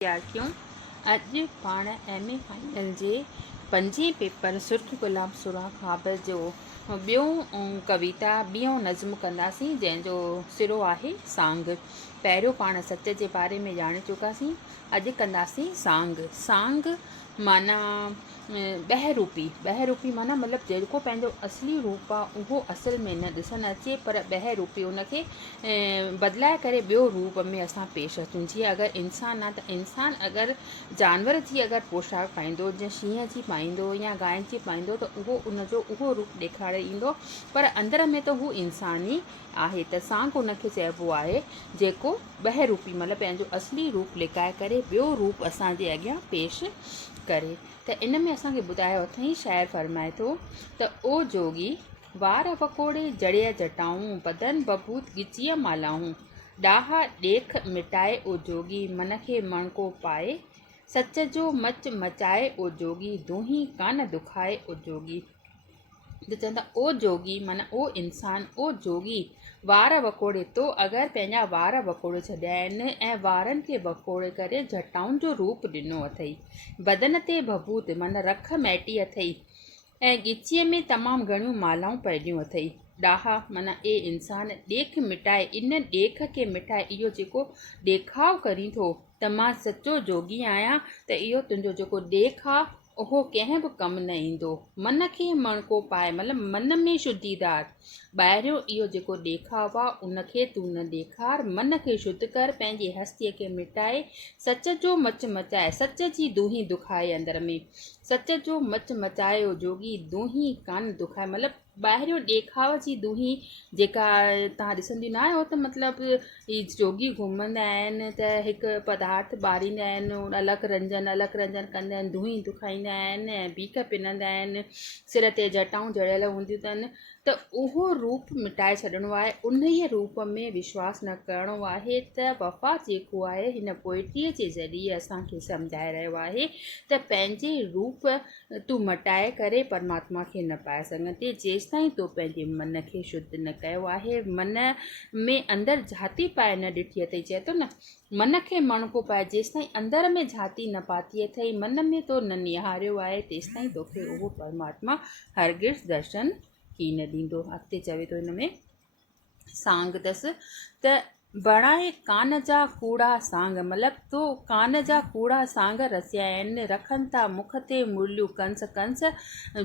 विद्यार्थियों, अॼु पाण एम ए फाइनल जे 5 पेपर सुर्ख गुलाब सुरा ख़्वाब जो ॿियों कविता ॿियों नज़्म कंदासीं, जंहिंजो सिरो आहे सांग। पहिरियों पाण सच जे बारे में ॼाणे चुकासीं, अॼु कंदासीं सांग। सांग माना ॿहरूपी माना मतिलबु जेको पंहिंजो असली रूप आहे उहो असल में न ॾिसणु अचे, पर ॿहरूपी उनखे बदिलाए करे ॿियो रूप में असां पेश अचूं। जीअं अगरि इंसानु आहे त इंसानु अगरि जानवर जी अगरि पोशाक पाईंदो, जीअं शींहं जी पाईंदो या गांइ जी पाईंदो, त उनजो उहो रूप ॾेखारे ईंदो, पर अंदर में त हू इंसान ई आहे। त सांग उनखे चइबो आहे जेको ॿहरूपी मतिलबु पंहिंजो असली रूप लिकाए करे ॿियो रूप असांजे अॻियां पेश करे। त इन में असांखे ॿुधायो अथई, शाइर फरमाए थो त ओ जोगी वार वकोड़े जड़िया जटाऊं, बदन बबूत गिचीअ मालाऊं, ॾाहा ॾेख मिटाए ओ जोगी, मन खे मणको पाए, सच जो मच मचाए ओ जोगी, दूही कान दुखाए ओ जोगी। त चवंदा ओ जोगी माना ओ इंसान, ओ जोगी वार वकोड़े तो अगरि पंहिंजा वार वकोड़े छॾिया आहिनि ऐं वारनि खे वकोड़े करे जटाउनि जो रूप ॾिनो अथई, बदन ते भभूत माना रख मैटी अथई, ऐं गिचीअ में तमामु घणियूं मालाऊं पइदियूं अथई। ॾाहा माना ए इंसान ॾेख मिटाए, इन ॾेख खे मिटाए, इहो जेको ॾेखाव करी थो त मां सचो जोगी आहियां, त इहो तुंहिंजो जेको ॾेख आहे उहो कंहिं बि कमु न ईंदो। मन खे मणको पाए मतिलबु मन में शुद्धीदार, ॿाहिरियों इहो जेको ॾेखाव आहे उनखे तूं न ॾेखार, मन खे शुद्ध कर, पंहिंजी हस्तीअ खे मिटाए, सच जो मच मचाए, सच जी दूही दुखाए, अंदर में सच जो मच मचायो जोगी, दूही कान दुखाए, मतिलबु ॿाहिरियों ॾेखाव जी दूही जेका तव्हां ॾिसंदी न आहियो, त मतिलबु ही जोगी घुमंदा आहिनि त हिकु पदार्थ ॿारींदा आहिनि, अलॻि रंजन कंदा आहिनि, दूही दुखाईंदा आहिनि ऐं भीख पिनंदा आहिनि, सिर ते जटाऊं जड़ियल हूंदियूं अथनि, त उहो रूप मिटाए छॾिणो आहे। उन ई रूप में विश्वास न करिणो आहे। त वफ़ा जेको आहे हिन पोइट्रीअ जे ज़रिए असांखे सम्झाए रहियो आहे त पंहिंजे रूप तूं मटाए करे परमात्मा खे न पाए सघंदे, जेसिताईं तो पंहिंजे मन खे शुद्ध न कयो आहे, मन में अंदरि झाती पाए न ॾिठी अथई। चए थो न, मन खे मणको पाए, जेसिताईं अंदर में झाती न पाती अथई, मन में तो न निहारियो आहे, तेसिताईं तोखे उहो परमात्मा हरगिज़ दर्शन की न ॾींदो। अॻिते चवे थो हिन में सांग अथसि त बणाए कान जा कूड़ा सांग, मतिलबु तो कान जा कूड़ा सांग रसिया आहिनि, रखनि था मुख ते मुरलियूं कंस। कंस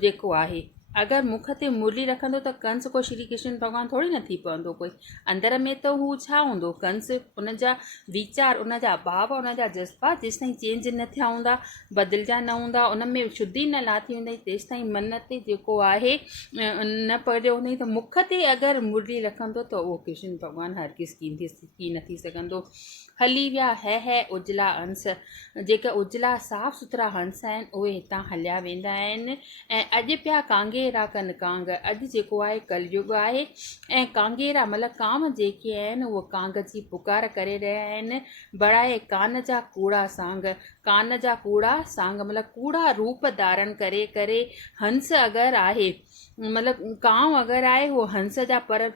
जेको आहे अगरि मुख ते मुरली रखंदो त कंस को श्री कृष्ण भॻवानु थोरी न थी पवंदो कोई। अंदर में त हू छा हूंदो कंस, उन जा वीचार, उन जा भाव, उन जा जज़्बात जेसिताईं चेंज न थिया हूंदा, बदिलजा न हूंदा, उन में शुद्धि न लाथी हूंदी, तेसिताईं मन ते जेको आहे न पढ़ियो हूंदई। त मुख ते अगरि मुरली रखंदो त उहो कृष्ण भॻवानु हरगिज़ की न थी सघंदो। हली विया है उजला हंस, जेका उजला साफ़ सुथरा हंस आहिनि उहे हितां हलिया वेंदा आहिनि, ऐं अॼु पिया कांगेरा कनि कांग। अॼु जेको आहे कलयुग आहे, ऐं कांगेरा मतिलबु कांव जेके आहिनि उहे कांग जी पुकार करे रहिया आहिनि। बणाए कान जा कूड़ा सांग, कान जा कूड़ा सांग मतिलबु कूड़ा रूप धारण करे करे हंस अगरि आहे, मतिलबु कांव अगरि आहे उहो हंस जा पर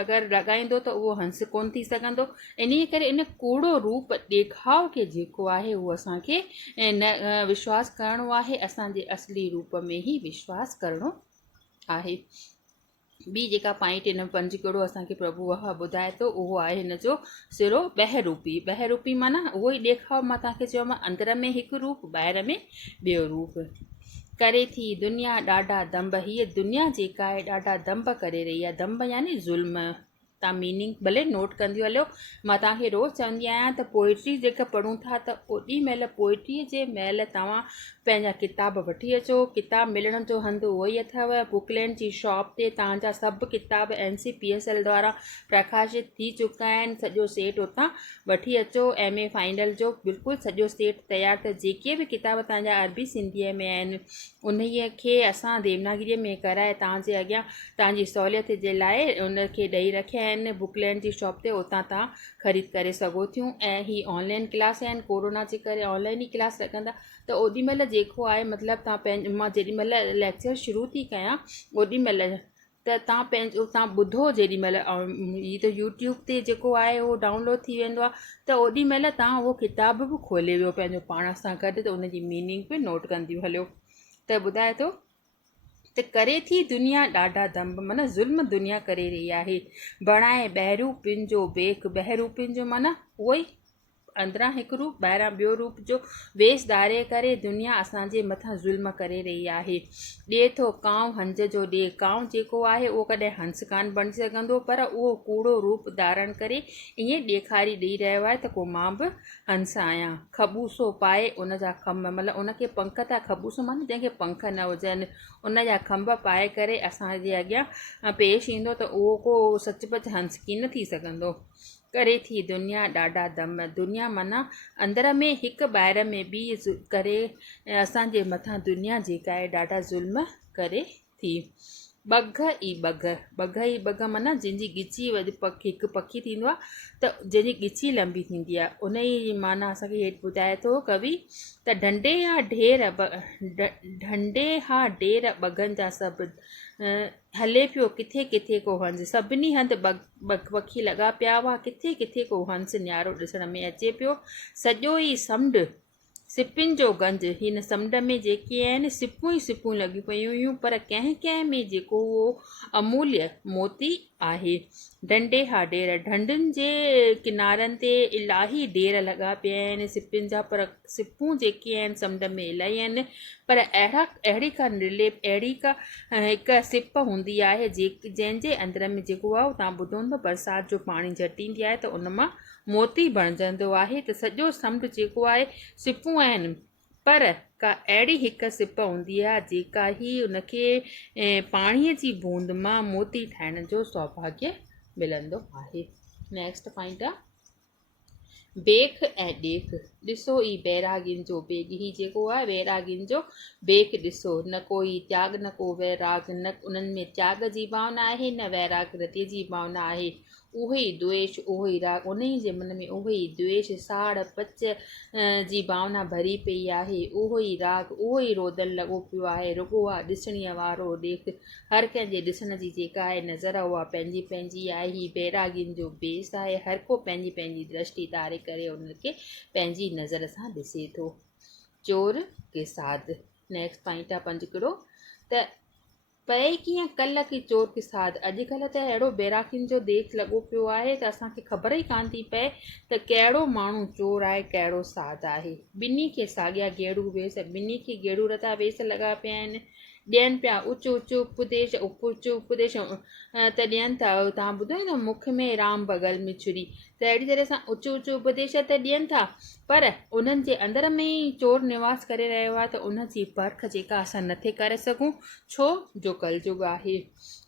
अगरि लॻाईंदो त उहो हंस कोन थी सघंदो। इन करे इन कूड़ो रूप ॾेखाव खे जेको आहे उहो असांखे न विश्वास करिणो आहे, असांजे असली रूप में ई विश्वास करिणो आहे। ॿी जेका पॉइंट हिन पंजकड़ो असांखे प्रभु ॿुधाए थो उहो आहे हिन जो सिरो ॿहरूपी माना उहो ई ॾेखाव मां तव्हांखे चयोमांव, अंदर में हिकु रूप, ॿाहिरि में ॿियो रूप। करे थी दुनिया ॾाढा दंभ, हीअ दुनिया जेका आहे ॾाढा दंभ करे रही आहे। दंभ यानी ज़ुल्म। तव्हां मीनिंग भले नोट कंदियूं हलियो। मां तव्हांखे रोज़ु चवंदी आहियां त पोइट्री जेका पढ़ूं था त ओॾी महिल पोइट्रीअ जे महिल तव्हां पंहिंजा किताब वठी अचो। किताब मिलण जो हंधु उहो ई अथव, बुकलैंड जी शॉप ते तव्हांजा सभु किताब NCPSL द्वारा प्रकाशित थी चुका आहिनि। सॼो सेट उतां वठी अचो। MA फाइनल जो बिल्कुलु सॼो सेट तयारु, त जेके बि किताब तव्हांजा अरबी सिंधीअ में आहिनि उन्हीअ खे असां देवनागरीअ में कराए तव्हांजे अॻियां तव्हांजी सहूलियत जे लाइ उनखे ॾेई रखिया आहिनि। बुकलैंड जी शॉप ते उतां तव्हां ख़रीद करे सघो थियूं। ऐं ही ऑनलाइन क्लास आहिनि, कोरोना जे करे ऑनलाइन ई क्लास लॻंदा, त ओॾी महिल जेको आहे मतिलबु तव्हां मां जेॾी महिल लेक्चर शुरू थी कयां ओॾी महिल त तव्हां पंहिंजो तव्हां ॿुधो जेॾीमहिल हीअ त यूट्यूब ते जेको आहे उहो डाउनलोड थी वेंदो आहे, त ओॾीमहिल तव्हां उहो किताब बि खोले वियो पंहिंजो पाण सां गॾु, त उनजी मीनिंग बि नोट कंदियूं हलियो। त ॿुधाए थो त करे थी दुनिया ॾाढा दंभ, माना ज़ुल्म दुनिया करे रही आहे। बणाए ॿाहिरूपिन जो बेख, ॿाहिरूपिन जो माना उहो ई अंदरां हिकु रूप ॿाहिरां ॿियो रूप जो वेश धारे करे दुनिया असांजे मथां ज़ुल्म करे रही आहे। ॾिए थो कांव हंज जो ॾे, कांव जेको आहे उहो कॾहिं हंस कान बणी सघंदो, पर उहो कूड़ो रूप धारण करे ईअं ॾेखारी ॾेई रहियो आहे त को मां बि हंस आहियां। खबूसो पाए उन जा खंभ, मतिलबु उनखे पंख था, खबूसो माना जंहिंखे पंख न हुजनि, उन जा खंभ पाए करे असांजे अॻियां पेश ईंदो त उहो को सचुपचु हंस की न थी सघंदो। करे थी दुनिया ॾाढा दम, दुनिया माना अंदर में हिकु ॿाहिरि में ॿी करे असांजे मथां दुनिया जेका आहे ॾाढा ज़ुल्म करे थी। बघ ई बघ, बघ ई बघ माना जंहिंजी ॻिची वॾी पखी, हिकु पखी थींदो आहे त जंहिंजी ॻिची लंबी थींदी आहे, उन जी माना असांखे हेठि ॿुधाए थो कवि त ढंढे या ढेर ढंढे हा ढेर बघनि जा सभु, हले पियो किथे किथे को हंधि, सभिनी हंधि पखी लॻा पिया हुआ, किथे किथे को हंस न्यारो ॾिसण में अचे पियो। सॼो ई समुंड सिपिन जो गंज, हिन समुंड में जेके आहिनि सिपूं ई सिपूं लॻियूं पियूं हुयूं, पर कंहिं कंहिं में जेको उहो अमूल्य मोती आहे। ढंढे हा ढेर, ढंढुनि जे किनारनि ते इलाही ढेर लॻा पिया आहिनि सिपिन जा, पर सिपूं जेके आहिनि समुंड में इलाही आहिनि, पर अहिड़ी का निर्लेप, अहिड़ी का हिकु सिप हूंदी आहे जंहिंजे अंदर में जेको आहे तव्हां ॿुधो हूंदो बरसाति जो पाणी झटींदी आहे त उन मां मोती बणिजंदो आहे। त सॼो समुंड जेको आहे सिपूं आहिनि, पर का अहिड़ी हिकु सिप हूंदी आहे जेका ई उनखे पाणीअ जी बूंद मां मोती ठाहिण जो सौभाग्य मिलंदो आहे। नेक्स्ट पॉइंट आहे बेख ऐं ॾेख, ॾिसो ई बैरागिन जो बेग, ही जेको आहे बैरागिन जो बेख ॾिसो, न कोई त्याग न को वैराग, न उन्हनि में त्याग जी भावना आहे न वैराग रतीअ जी भावना आहे। उहो ई द्वेष, उहो ई राग, उन ई जे मन में उहो ई द्वेष साड़ पच जी भावना भरी पई आहे। उहो ई राग, उहो ई रोदन लॻो पियो आहे। रुॻो आहे ॾिसणीअ वारो ॾेख, हर कंहिंजे ॾिसण जी जेका आहे नज़र उहा पंहिंजी पंहिंजी आहे। ही बैरागिन जो बेस आहे, हर को पंहिंजी पंहिंजी दृष्टि धारे करे उनखे पंहिंजी नज़र सां ॾिसे थो। चोर के साध, नेक्स्ट पॉइंट आहे 5 त पए कीअं कल्ह की चोर के साध, अॼुकल्ह त अहिड़ो बैरागिन जो देश लॻो पियो आहे त असांखे ख़बर ई कान थी पए त कहिड़ो माण्हू चोर आहे कहिड़ो साध आहे। ॿिन्ही खे साॻिया गेड़ू वेस, ॿिन्ही खे गेड़ू रता वेस लॻा पिया आहिनि, ॾियनि पिया ऊचो ऊचो उपदेश, ऊचो उपदेश त ॾियनि था। तव्हां ॿुधो आहे न मुख में राम बगल में छुरी, त अहिड़ी तरह सां ऊचो ऊचो उपदेश त ॾियनि था, पर उन्हनि जे अंदर में ई चोर निवास करे रहियो आहे। त उनजी परख जेका असां नथे करे सघूं, छो जो कलयुग आहे।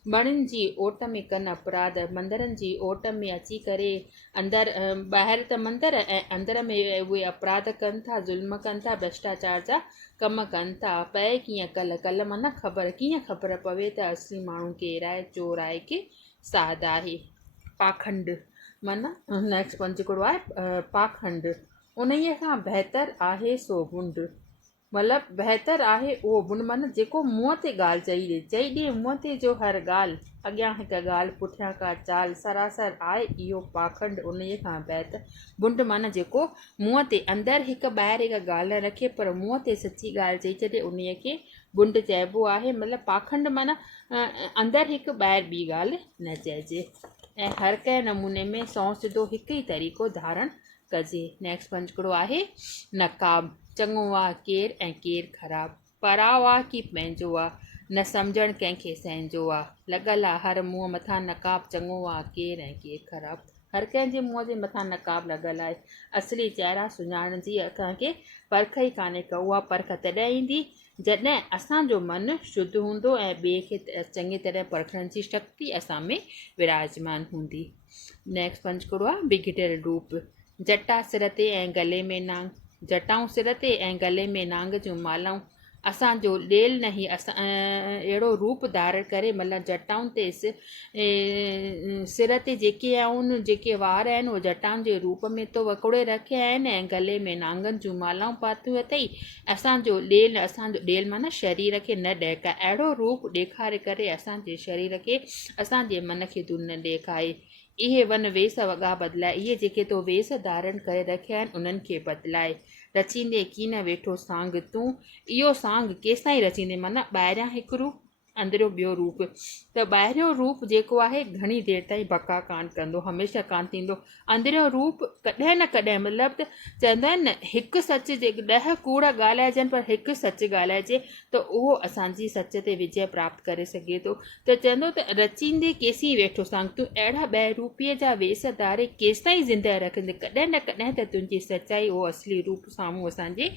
मणियुनि जी ओट में कनि अपराध, मंदरनि जी ओट में अची करे अंदरि ॿाहिरि त मंदर ऐं अंदर में उहे अपराध कनि था, ज़ुल्म कनि था, भ्रष्टाचार जा कम कनि था। पए कीअं कल्ह, कल्ह माना ख़बर, कीअं ख़बर पवे त असली माण्हू केरु आहे, चोर आहे की साध आहे। पाखंड माना नेक्स्ट पंजकड़ो आहे पाखंड, उन्हीअ खां बहितर आहे सो गुंड, मतिलबु बहितर आहे उहो गुंड, माना जेको मुंहं ते ॻाल्हि चई ॾे मुंहं ते जो हर ॻाल्हि, अॻियां हिकु ॻाल्हि पुठियां का चाल, सरासर आहे इहो पाखंड, उन्हीअ खां बहितर गुंड माना जेको मुंहं ते, अंदरि हिकु ॿाहिरि हिकु ॻाल्हि न रखे पर मुंहं ते सची ॻाल्हि चई छॾे, उन्हीअ खे गुंड चइबो आहे। मतिलबु पाखंड माना अंदरि हिकु ॿाहिरि ॿी ॻाल्हि न चइजे, ऐं हर कंहिं नमूने में सौ सिधो हिकु ई तरीक़ो धारण कजे। नेक्स्ट पंजकड़ो आहे नकाब, चङो आहे केरु ऐं केरु ख़राबु, पराओ आहे की पंहिंजो आहे, न सम्झणु कंहिंखे संहिंजो आहे। लॻल आहे हर मुंहं मथां नकाब, चङो आहे केरु ऐं केरु ख़राबु, हर कंहिंजे मुंहं जे मथां नकाब लॻल आहे। असली चहिरा सुञाणण जी असांखे परख ई कान्हे का, उहा परख तॾहिं ईंदी जॾहिं असांजो मनु शुद्ध हूंदो ऐं ॿिए खे चङी तरह परखण जी शक्ति असां में विराजमान हूंदी। नेक्स्ट पंजकड़ो आहे बिगड़ियल रूप, जटा सिर ते ऐं गले में नांग, जटाऊं सिर ते ऐं गले में नांग जूं मालाऊं, असांजो ॾेल न ई अहिड़ो रूप धारण करे मतिलबु जटाउनि ते सिर ते जेके आहिनि जेके वार आहिनि उहे जटाउनि जे रूप में तो वकोड़े रखिया आहिनि ऐं गले में नांगनि जूं मालाऊं पातियूं अथई। असांजो ॾेल माना शरीर खे न ॾहकाए, अहिड़ो रूप ॾेखारे करे असांजे शरीर खे असांजे मन खे तूं न ॾेखाए। इहे वन वेस वॻा बदिलाए, इहे जेके तो वेस धारण करे रखिया आहिनि उन्हनि खे बदिलाए। रचींदे की न वेठो सांग तूं, इहो सांग केसिताईं रचींदे माना ॿाहिरियां हिकु रूप अंदरियों ॿियो रूप। त ॿाहिरियों रूप जेको आहे घणी देरि ताईं बका कान कंदो, हमेशह कान थींदो। अंदरियों रूप कॾहिं न कॾहिं मतिलबु त चवंदा आहिनि न हिकु सच जे 10 कूड़ ॻाल्हाइजनि पर हिकु सच ॻाल्हाइजे त उहो असांजी सच ते विजय प्राप्त करे सघे थो। त चवंदो त रचींदे केसीं वेठो सांग तूं, अहिड़ा ॿाहिरूपीअ जा वेस धारे केसिताईं ज़िंदह रखंदे, कॾहिं न कॾहिं त तुंहिंजी सचाई उहो असली रूप साम्हूं असांजे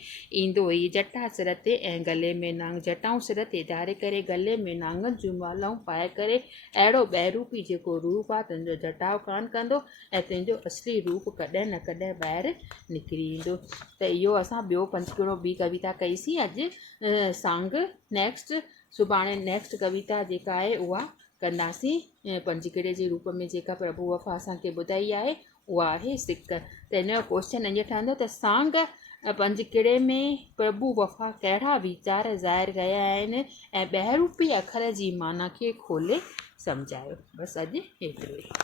ईंदो ई। जटा सिर ते ऐं गले में नांग, जटाऊं सिर ते धारे करे गले में नांगनि जूं मालाऊं पाए करे अहिड़ो ॿाहिरूपी जेको रूप आहे तुंहिंजो जटाव कान कंदो ऐं तुंहिंजो असली रूप कॾहिं न कॾहिं ॿाहिरि निकिरी ईंदो। त इहो असां ॿियो पंचकिड़ो ॿी कविता कईसीं अॼु सांग। नेक्स्ट सुभाणे नेक्स्ट कविता जेका आहे उहा कंदासीं पंचकिड़े जे रूप में, जेका प्रभु वफ़ा असांखे ॿुधाई आहे उहा आहे सिक। त हिन जो क्वेश्चन ईअं ठहंदो त सांग पंचकिड़े में प्रभु वफ़ा कहिड़ा वीचार ज़ाहिर कया आहिनि ऐं ॿाहिरूपी अखर जी माना खे खोले सम्झायो। बसि अॼु एतिरो ई।